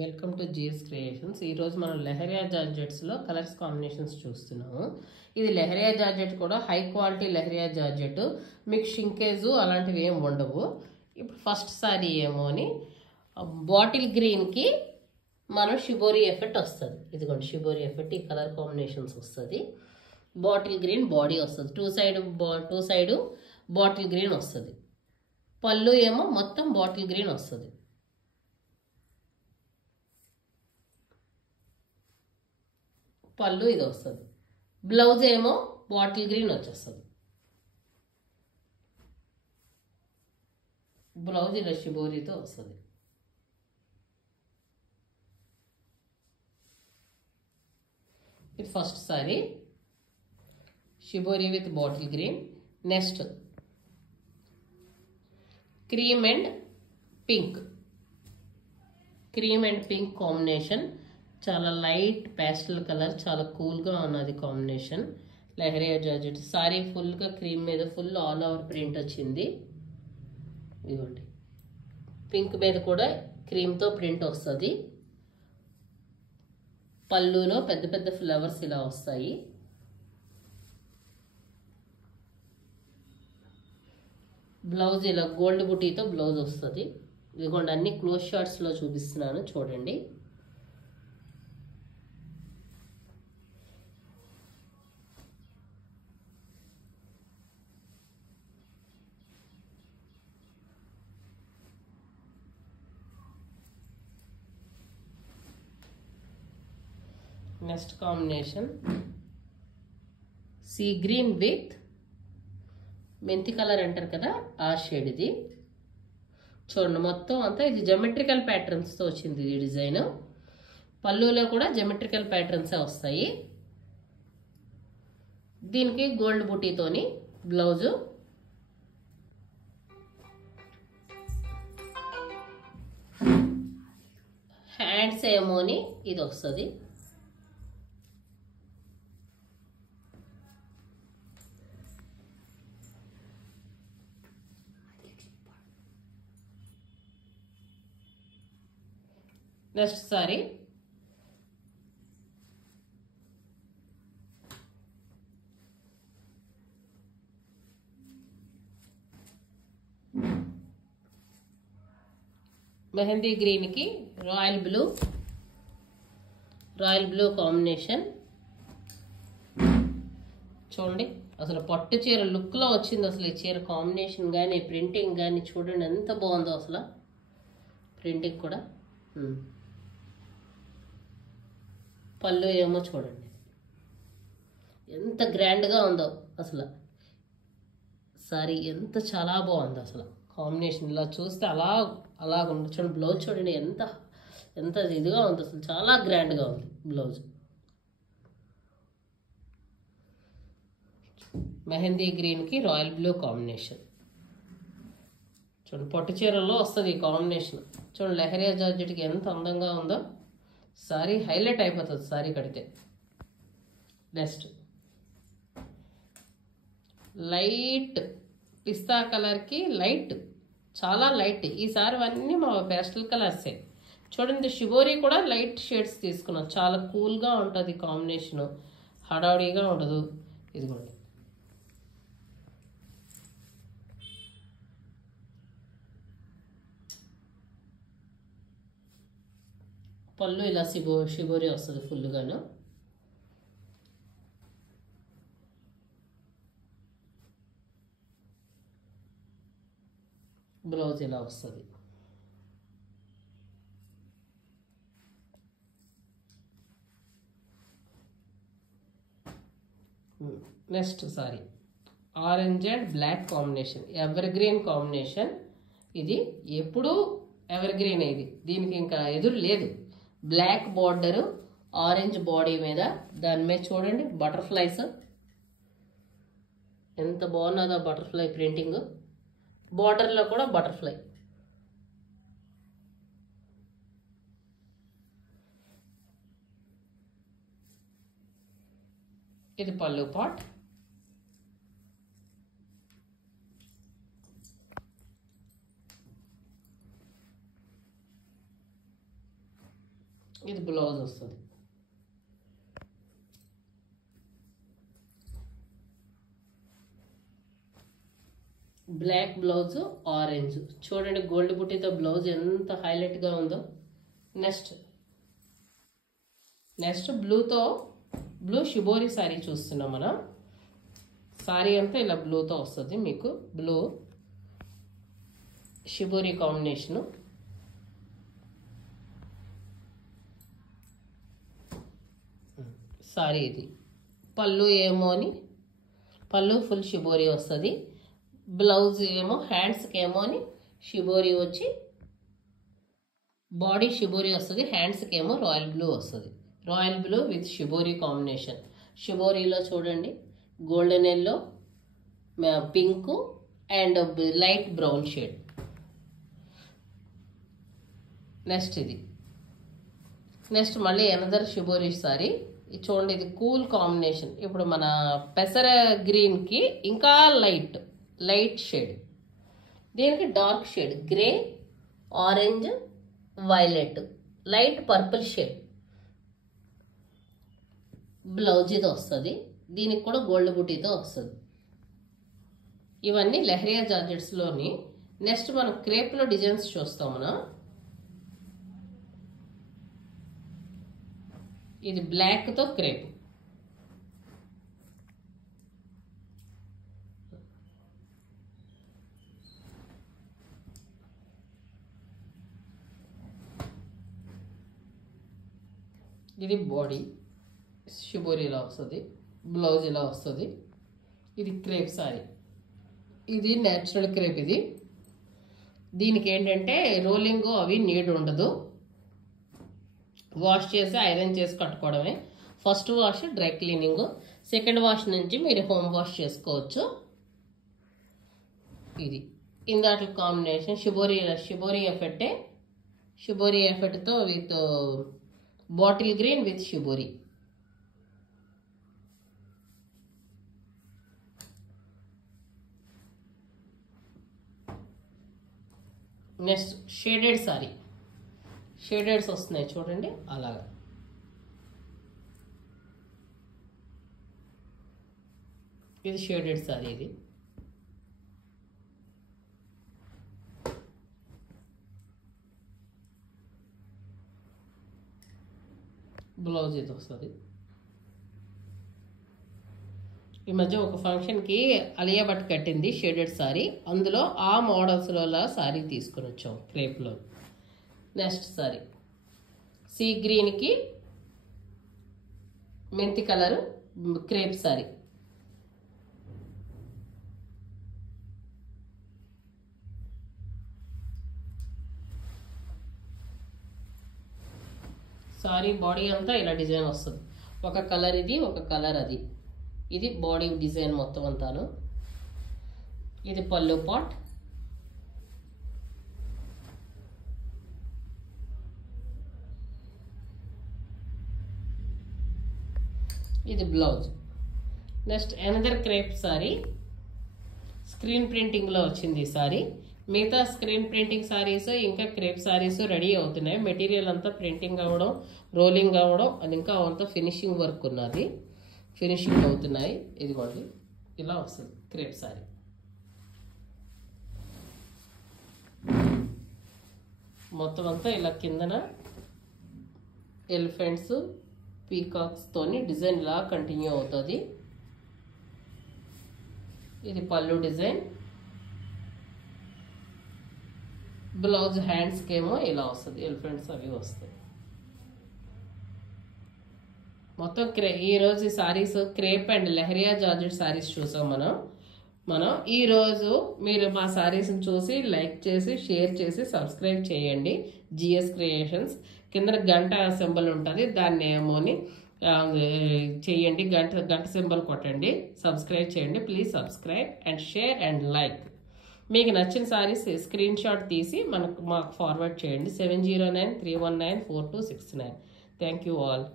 Welcome to GS creations. ఈరోజు మనం leheriya జార్జెట్స్లో colours combinations చూస్తున్నాము. ఇది లెహరియా జార్జెట్ కూడా హై క్వాలిటీ లెహరియా జార్జెట్, మీకు షింకేజు అలాంటివి ఏమి ఉండవు. ఇప్పుడు ఫస్ట్ సారీ ఏమో అని బాటిల్ గ్రీన్కి మనం షిబోరి ఎఫెక్ట్ వస్తుంది. ఇదిగోండి షిబోరి ఎఫెక్ట్, ఈ కలర్ కాంబినేషన్స్ వస్తుంది. బాటిల్ గ్రీన్ బాడీ వస్తుంది, టూ సైడ్ బాటిల్ గ్రీన్ వస్తుంది. పళ్ళు ఏమో మొత్తం బాటిల్ గ్రీన్ వస్తుంది. పళ్ళు ఇది వస్తుంది. బ్లౌజ్ ఏమో బాటిల్ గ్రీన్ వచ్చేస్తుంది. బ్లౌజ్ ఇలా షిబోరితో వస్తుంది. ఇది first sorry shibori with bottle green. Next cream and pink, cream and pink combination. చాలా లైట్ ప్యాస్టల్ కలర్, చాలా కూల్గా ఉన్నది కాంబినేషన్. లెహరియా జార్జెట్ సారీ ఫుల్గా క్రీమ్ మీద ఫుల్ ఆల్ ఓవర్ ప్రింట్ వచ్చింది. ఇదిగోండి పింక్ మీద కూడా క్రీమ్తో ప్రింట్ వస్తుంది. పళ్ళులో పెద్ద పెద్ద ఫ్లవర్స్ ఇలా వస్తాయి. బ్లౌజ్ ఇలా గోల్డ్ బుటీతో బ్లౌజ్ వస్తుంది. ఇదిగోండి అన్ని క్లోజ్ షాట్స్లో చూపిస్తున్నాను చూడండి. Next combination sea green with మెంతి కలర్ అంటారు కదా, ఆ షేడ్. ఇది చూడండి మొత్తం అంతా ఇది జెమెట్రికల్ ప్యాటర్న్స్తో వచ్చింది ఈ డిజైన్. పళ్ళులో కూడా జెమెట్రికల్ ప్యాటర్న్సే వస్తాయి. దీనికి గోల్డ్ బుటీతోని బ్లౌజు. హ్యాండ్స్ ఏమోని ఇది వస్తుంది. నెక్స్ట్ సారీ మెహందీ గ్రీన్కి రాయల్ బ్లూ కాంబినేషన్. చూడండి అసలు పట్టు చీర లుక్లో వచ్చింది. అసలు ఈ చీర కాంబినేషన్ కానీ ప్రింటింగ్ కానీ చూడండి ఎంత బాగుందో. అసలు ప్రింటింగ్ కూడా. పళ్ళు ఏమో చూడండి ఎంత గ్రాండ్గా ఉందో. అసలు సారీ ఎంత చాలా బాగుంది. అసలు కాంబినేషన్ ఇలా చూస్తే అలాగ ఉంది. చూడండి బ్లౌజ్ చూడండి ఎంత ఇదిగా ఉంది. అసలు చాలా గ్రాండ్గా ఉంది బ్లౌజ్. మెహందీ గ్రీన్కి రాయల్ బ్లూ కాంబినేషన్. చూడండి పట్టు చీరల్లో వస్తుంది ఈ కాంబినేషన్. చూడండి లెహరియా జార్జెట్కి ఎంత అందంగా ఉందో. సారీ హైలైట్ అయిపోతుంది సారీ కడితే. నెక్స్ట్ లైట్ పిస్తా కలర్కి లైట్, చాలా లైట్. ఈసారి అన్నీ మా పేస్టల్ కలర్సే. చూడండి షిబోరి కూడా లైట్ షేడ్స్ తీసుకున్నాం. చాలా కూల్గా ఉంటుంది కాంబినేషను, హడావుడిగా ఉండదు. ఇదిగోండి పళ్ళు ఇలా షిబోరి వస్తుంది ఫుల్గాను. బ్లౌజ్ ఇలా వస్తుంది. Next sari orange and black combination, evergreen combination. ఇది ఎప్పుడూ ఎవర్ గ్రీన్. ఇది దీనికి ఇంకా ఎదురు లేదు. బ్లాక్ బార్డరు ఆరెంజ్ బాడీ మీద, దాని మీద చూడండి బటర్ఫ్లైస్ ఎంత బాగున్నదో. బటర్ఫ్లై ప్రింటింగ్, బార్డర్లో కూడా బటర్ఫ్లై. ఇది పళ్ళు పాట్. ఇది బ్లౌజ్ వస్తుంది. Black blouse, orange. చూడండి గోల్డ్ బుట్టీతో బ్లౌజ్ ఎంత హైలైట్గా ఉందో. నెక్స్ట్ బ్లూ షిబోరి శారీ చూస్తున్నాం మనం. శారీ అంతా ఇలా బ్లూతో వస్తుంది మీకు. Blue shibori combination. సారీ ఇది పళ్ళు ఏమో అని, పళ్ళు ఫుల్ షిబోరి వస్తుంది. బ్లౌజ్ ఏమో హ్యాండ్స్కి ఏమో అని షిబోరి వచ్చి, బాడీ షిబోరి వస్తుంది, హ్యాండ్స్కి ఏమో రాయల్ బ్లూ వస్తుంది. Royal blue with shibori combination. షిబోరిలో చూడండి golden yellow, pink and light brown shade. Next మళ్ళీ అనదర్ షిబోరి సారీ. ఇది చూడండి, ఇది కూల్ కాంబినేషన్. ఇప్పుడు మన పెసర గ్రీన్కి ఇంకా లైట్ షేడ్, దీనికి dark shade grey, orange, violet, light purple shade. Blouse ఇది వస్తుంది, దీనికి కూడా గోల్డ్ బుటీతో వస్తుంది. ఇవన్నీ లెహరియా జార్జెట్స్లోని. నెక్స్ట్ మనం క్రేప్లో డిజైన్స్ చూస్తాం మనం. ఇది బ్లాక్తో క్రేప్. ఇది బాడీ షిబోరి ఇలా వస్తుంది, బ్లౌజ్ ఇలా వస్తుంది. ఇది క్రేప్ సారీ, ఇది న్యాచురల్ క్రేప్. ఇది దీనికి ఏంటంటే రోలింగ్ అవి నీడ్ ఉండదు, వాష్ చేసి ఐరన్ చేసి కట్టుకోవడమే. First wash dry cleaning, second wash నుంచి మీరు హోమ్ వాష్ చేసుకోవచ్చు. ఇది ఇందాటి కాంబినేషన్ షిబోరి ఎఫెక్ట్తో with bottle green with shibori. Next shaded sari. షేడెడ్స్ వస్తున్నాయి చూడండి అలాగా. ఇది షేడెడ్ సారీ. ఇది బ్లౌజ్ ఇది వస్తుంది. ఈ మధ్య ఒక ఫంక్షన్కి అలియా భట్ కట్టింది షేడెడ్ సారీ, అందులో ఆ మోడల్స్లో సారీ తీసుకొని వచ్చాం క్రేప్లో. నెక్స్ట్ సారీ సీ గ్రీన్కి మెంతి colour crepe sorry. Sorry body అంతా ఇలా డిజైన్ వస్తుంది. ఒక కలర్ ఇది, ఒక కలర్ అది. ఇది బాడీ డిజైన్ మొత్తం అంతాను. ఇది పళ్ళు పాట్. ఇది blouse. Next another crepe sari, screen ప్రింటింగ్లో వచ్చింది ఈ సారీ. మిగతా స్క్రీన్ ప్రింటింగ్ సారీస్ ఇంకా క్రేప్ సారీస్ రెడీ అవుతున్నాయి. మెటీరియల్ అంతా ప్రింటింగ్ అవ్వడం, రోలింగ్ అవ్వడం, అది ఇంకా అంతా ఫినిషింగ్ వర్క్ ఉన్నది, ఫినిషింగ్ అవుతున్నాయి. ఇదిగోండి ఇలా వస్తుంది క్రేప్ సారీ. మొత్తం అంతా ఇలా కిందన ఎలిఫెంట్స్, పీకాక్స్ తోని డిజైన్ లా కంటిన్యూ అవుతుంది. ఇది పళ్ళు డిజైన్. బ్లౌజ్ హ్యాండ్స్కి ఏమో ఇలా వస్తుంది, ఎలిఫెంట్స్ అవి వస్తాయి. మొత్తం ఈరోజు ఈ saris crepe and leheriya georgette saris చూసాం మనం ఈరోజు. మీరు మా సారీస్ని చూసి లైక్ చేసి, షేర్ చేసి, సబ్స్క్రైబ్ చేయండి. జిఎస్ క్రియేషన్స్ కింద గంట సింబల్ ఉంటుంది, దాన్ని ఏమోని చేయండి. గంట సింబల్ కొట్టండి, సబ్స్క్రైబ్ చేయండి. Please subscribe and share and like. మీకు నచ్చిన సారీస్ స్క్రీన్ షాట్ తీసి మాకు ఫార్వర్డ్ చేయండి. 7093194269. Thank you all.